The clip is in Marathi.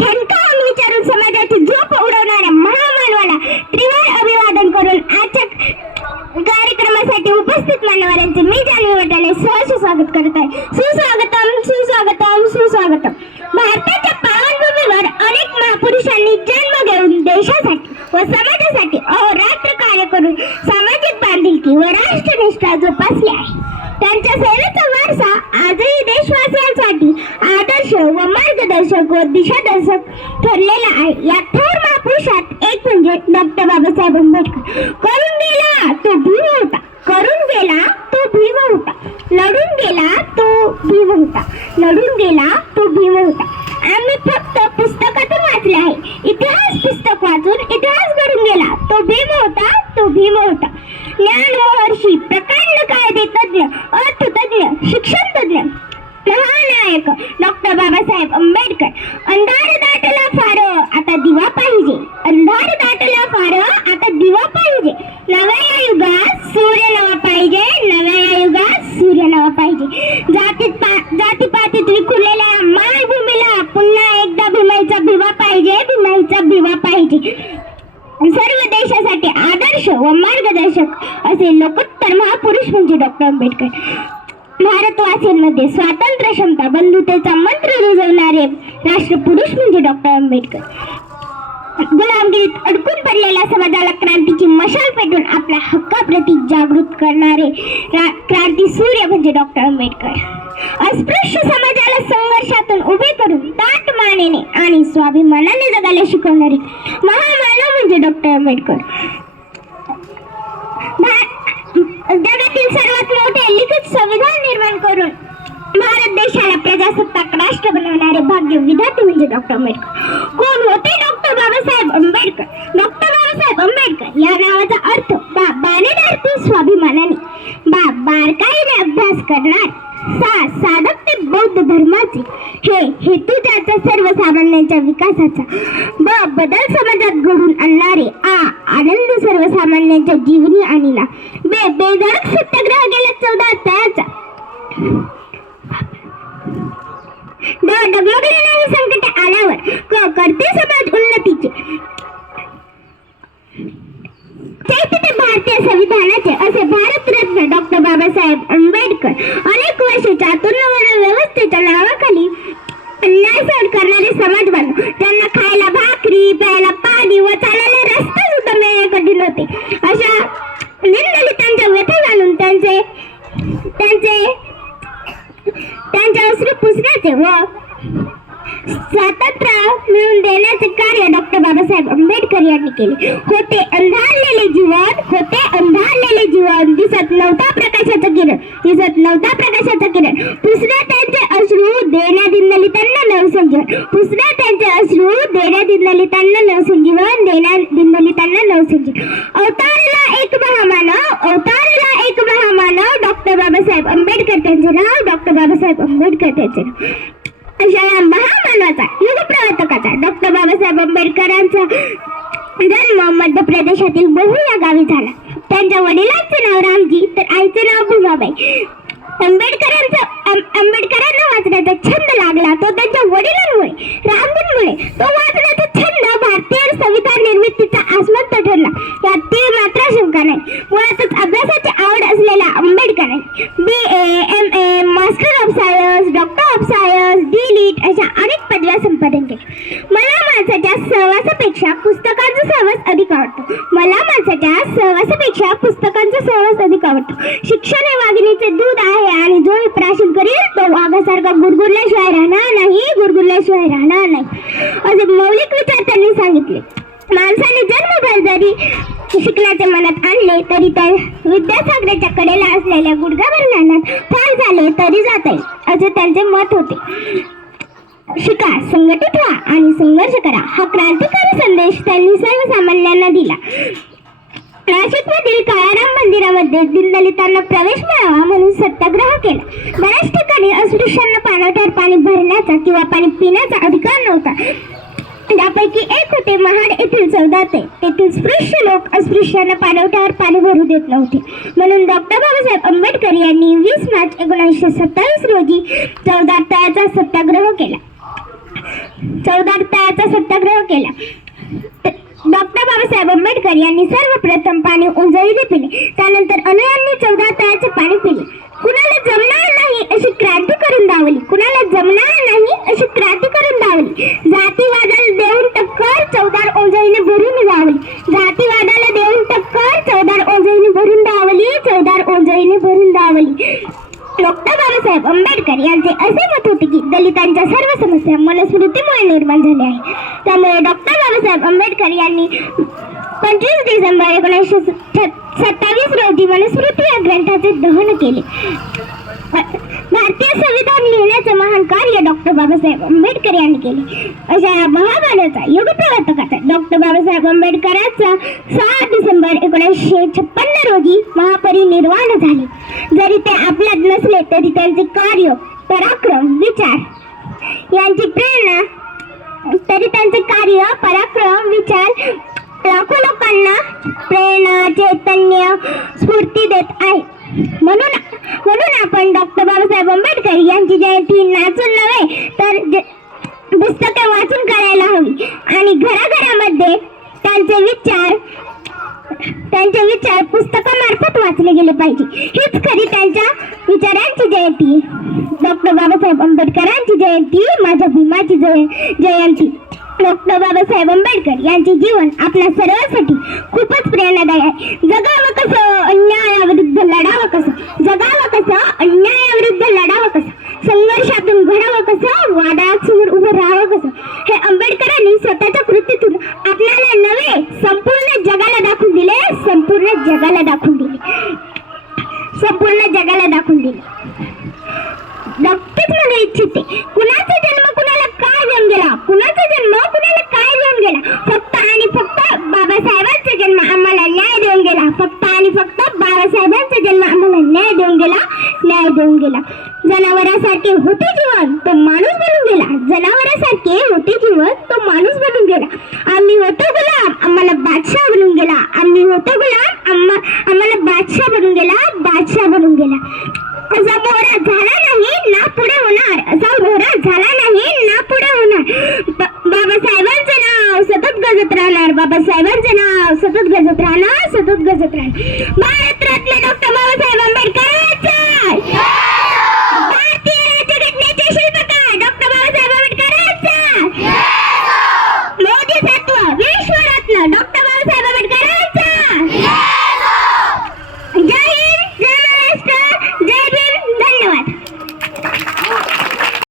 ठणकावून विचारून समाजाची झोप उडवणाऱ्या महामानवाला त्रिवार अभिवादन करून आजच्या कार्यक्रमासाठी उपस्थित मान्यवरांचे मी जान्हवी वाटाणे सहर्ष स्वागत करत आहे. सुस्वागतम सुस्वागतम सुस्वागतम. भारताच्या पावनभूमीवर अनेक महापुरुषांनी जन्म घेऊन देशासाठी व समाजासाठी अहोरात्र कार्य करून सामाजिक बांधिलकी व राष्ट्रनिष्ठा जोपासली आहे. त्यांच्या सेवेचा वारसा आजही देशवासियांसाठी आदर्श व मार्गदर्शक व दिशादर्शक ठरलेला आहे. या थोर महापुरुषात एक म्हणजे डॉक्टर बाबासाहेब आंबेडकर करून गेला तो भीम होता. करून गेला तो भीम होता. लढून गेला तो भीम होता. लढून गेला तो भीम होता. आम्ही फक्त पुस्तकातून वाचले आहे. इतिहास पुस्तक वाचून इतिहास घडून गेला. तो भीम होता तो भीम होता. ज्ञान महर्षी प्रकांड कायदे तज्ञ अर्थतज्ञ शिक्षण तज्ञ महानायक डॉक्टर बाबासाहेब आंबेडकर. अंधार दाटला फार आता दिवा पाहिजे. अंधार दाटला फार आता दिवा पाहिजे. नव्या युगात सूर्य नवा पाहिजे नव्या युगात सूर्य नवा पाहिजे. जातीत पा- जातीपातीत विखुरलेल्या मायभूमीला पुन्हा एकदा भीमाईचा भिवा पाहिजे भीमाईचा भिवा पाहिजे. सर्व देशासाठी आदर्श व मार्गदर्शक असे लोकोत्तर महापुरुष म्हणजे डॉक्टर आंबेडकर. भारतवासींमध्ये स्वातंत्र्य क्षमता बंधुतेचा मंत्र रुजवणारे राष्ट्रपुरुष म्हणजे डॉक्टर आंबेडकर. गुलामगिरीत अडकून पडलेल्या समाजाला क्रांतीची मशाल पेटून आपल्या हक्काप्रती जागृत करणारे क्रांती सूर्य म्हणजे डॉक्टर आंबेडकर. अस्पृश्य समाजाला संघर्षातून उभे करून ताट मानेने आणि स्वाभिमानाने जगायला शिकवणारे महामानव म्हणजे डॉक्टर आंबेडकर. भा- जगातील सर्वात मोठे लिखित संविधान निर्माण करून भारत देशाला प्रजासत्ताक राष्ट्र बनवणारे भाग्य विधाते म्हणजे डॉक्टर आंबेडकर. कोण होते डॉक्टर बाबासाहेब आंबेडकर? डॉक्टर बाबासाहेब आंबेडकर या नावाचा अर्थ बा बाणेदार ते स्वाभिमानाने. बा बारकाईने अभ्यास करणार. सा साधक ते बौद्ध धर्माचे. हे हेतू त्याचा सर्वसामान्यांच्या विकासाचा. ब बदल समाजात घडून आणणारे आ आनंद सर्वसामान्यांच्या जीवनी आणला बे बेधडक सत्याग्रह गेल्या चौदा अध्यायाचा ड नाही संकट आल्यावर क करते समाज उन्नतीचे. भारतीय संविधानाचे असे भारतरत्न डॉक्टर बाबासाहेब आंबेडकर अनेक वर्षे चातुर्वर्ण व्यवस्थेच्या नावाखाली अन्याय सहन करणारे समाज बांधव त्यांना केले होते अंधारलेले जीवन होते अंधारलेले जीवन दिसत नव्हता प्रकाशाचं किरण दिसत नव्हता प्रकाशाचं किरण. पुसण्या त्यांचे अश्रू देण्या दिनदलितांना नवसंजीवन पुसण्या त्यांचे अश्रू देण्या दिनदलितांना नवसंजीवन देण्या दिनदलितांना नवसंजीवन अवतारला एक महामानव अवतारला एक महामानव डॉक्टर बाबासाहेब आंबेडकर त्यांचे नाव डॉक्टर बाबासाहेब आंबेडकर त्यांचे नाव. अशा या महामानवाचा युगप्रवर्तकाचा डॉक्टर बाबासाहेब आंबेडकरांचा जन्म मध्य प्रदेशातील बहु या गावी झाला. त्यांच्या वडिलांचे नाव रामजी तर आईचे नाव भीमाबाई. आंबेडकरांचा आंबेडकरांना वाचण्याचा छंद लागला तो त्यांच्या वडिलांमुळे रामजींमुळे. तो वाचण्याचा छंद भारतीय संविधान निर्मितीचा आसमंत आवडतो. शिक्षण हे वाघिणीचे दूध आहे आणि जो हे प्राशन करेल तो वाघासारखा गुरगुरल्याशिवाय राहणार नाही गुरगुरल्याशिवाय राहणार नाही. असे मौलिक विचार त्यांनी सांगितले. माणसाने जन्मभर जरी शिकण्याचे मनात आणले तरी त्या विद्यासागराच्या कडेला असलेल्या असलेल्या गुडघाभर ज्ञानात फार झाले तरी जात आहे असे त्यांचे मत होते. शिका संघटित व्हा आणि संघर्ष करा हा क्रांतिकारी संदेश त्यांनी सर्वसामान्यांना दिला. नाशिकमधील काळाराम मंदिरामध्ये दीनदलितांना प्रवेश मिळावा म्हणून सत्याग्रह केला. बऱ्याच ठिकाणी अस्पृश्यांना पाण्यावर पाणी भरण्याचा किंवा पाणी पिण्याचा अधिकार नव्हता. त्यापैकी एक होते महाड येथील चौदाते. तेथील स्पृश्य लोक अस्पृश्यांना पाणवठ्यावर पाणी भरू देत नव्हते. म्हणून डॉक्टर बाबासाहेब आंबेडकर यांनी वीस मार्च एकोणीसशे सत्तावीस रोजी चौदा तळ्याचा सत्याग्रह केला. चौदा तळ्याचा सत्याग्रह केला. डॉक्टर बाबासाहेब आंबेडकर यांनी सर्वप्रथम पाणी उंजळीने पिले. त्यानंतर अनुयांनी चौदा तळ्याचे पाणी पिले. कुणाला जमणार नाही अशी क्रांती करून दावली कुणाला जमणार नाही अशी क्रांती करून दावली जातीवादाला देऊन टक्कर चौदार ओंजळीने भरून दावली जातीवादाला देऊन टक्कर चौदार ओंजळीने भरून दावली चौदार ओंजळीने भरून दावली डॉक्टर बाबासाहेब आंबेडकर यांचे असे मत होते की दलितांच्या सर्व समस्या मनुस्मृतीमुळे निर्माण झाल्या आहेत त्यामुळे डॉक्टर बाबासाहेब आंबेडकर यांनी पंचवीस डिसेंबर एकोणीसशे सत्तावीस रोजी मनुस्मृती या ग्रंथाचे दहन केले. भारतीय संविधान लिहिण्याचे महान कार्य डॉक्टर बाबासाहेब आंबेडकर यांनी केले. अशा या महामानवाचा युग प्रवर्तकाचा डॉक्टर बाबासाहेब आंबेडकरांचा सहा डिसेंबर एकोणीसशे छप्पन्न रोजी महापरिनिर्वाण झाले. जरी ते आपल्यात नसले तरी त्यांचे कार्य पराक्रम विचार यांची प्रेरणा तरी त्यांचे कार्य पराक्रम विचार लाखो लोकांना प्रेरणा चैतन्य स्फूर्ती देत आहे. म्हणून म्हणून आपण डॉक्टर बाबासाहेब आंबेडकर यांची जयंती नाचून नव्हे तर पुस्तके वाचून करायला हवी. आणि घराघरामध्ये त्यांचे विचार त्यांचे विचार पुस्तकामार्फत वाचले गेले पाहिजे. हीच खरी त्यांच्या विचारांची जयंती. डॉक्टर बाबासाहेब आंबेडकरांची जयंती माझ्या भीमाची जय जयंती. डॉक्टर बाबासाहेब आंबेडकर यांचे जीवन आपल्या सर्वांसाठी खूपच नक्कीच म्हणू इच्छिते. कुणाचा जन्म कुणाला काय देऊन गेला? कुणाचा जन्म कुणाला काय देऊन गेला? फक्त आणि फक्त बाबासाहेबांचा जन्म आम्हाला न्याय देऊन गेला. फक्त आणि फक्त बाबासाहेबांचा जन्म आम्हाला न्याय देऊन गेला. न्याय देऊन गेला. जनावरासारखे होते जीवन तो माणूस बनून गेला. जनावरासारखे होते जीवन